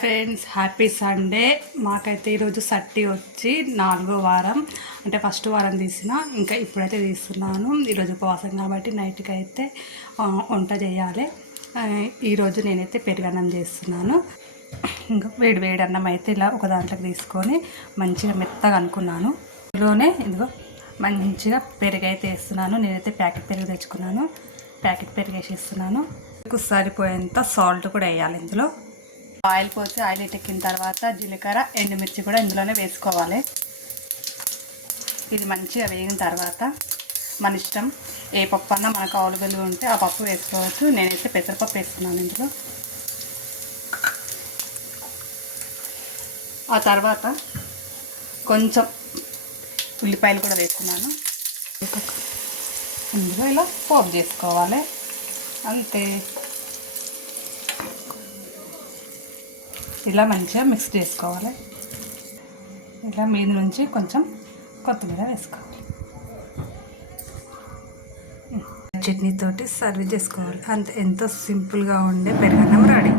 Friends, happy Sunday. మాకైతే ఈరోజు సట్టి వచ్చి 4వ వారం, అంటే ఫస్ట్ వారం తీసిన, ఇంకా ఇప్పుడైతే తీస్తున్నాను. ఈరోజు ఉపవాసం కాబట్టి నైట్కి అయితే వంట చేయాలి. ఈరోజు నేనైతే పెరుగన్నం చేస్తున్నాను. ఇంకా వేడి వేడి అన్నం అయితే ఇలా ఒక దాంట్లోకి తీసుకొని మంచిగా మెత్తగా అనుకున్నాను. ఇందులోనే ఇదిగో మంచిగా పెరుగు అయితే వేస్తున్నాను. నేనైతే ప్యాకెట్ పెరుగు తెచ్చుకున్నాను. ప్యాకెట్ పెరుగు వేసేస్తున్నాను. సరిపోయేంత సాల్ట్ కూడా వేయాలి. ఇందులో ఆయిల్ పోసి ఆయిల్ ఎక్కిన తర్వాత జీలకర్ర, ఎండుమిర్చి కూడా ఇందులోనే వేసుకోవాలి. ఇది మంచిగా వేగిన తర్వాత మన ఇష్టం, ఏ పప్పు అన్నా మనకు అవైలబుల్ ఉంటే ఆ పప్పు వేసుకోవచ్చు. నేనైతే పెసరపప్పు వేస్తున్నాను ఇందులో. ఆ తర్వాత కొంచెం ఉల్లిపాయలు కూడా వేస్తున్నాను. ఇందులో ఇలా పోపు చేసుకోవాలి, అంతే. ఇలా మంచిగా మిక్స్ చేసుకోవాలి. ఇలా మీద నుంచి కొంచెం కొత్తిమీర వేసుకోవాలి. చట్నీతోటి సర్వ్ చేసుకోవాలి. అంతే, ఎంతో సింపుల్గా ఉండే పెరుగన్నం రెడీ.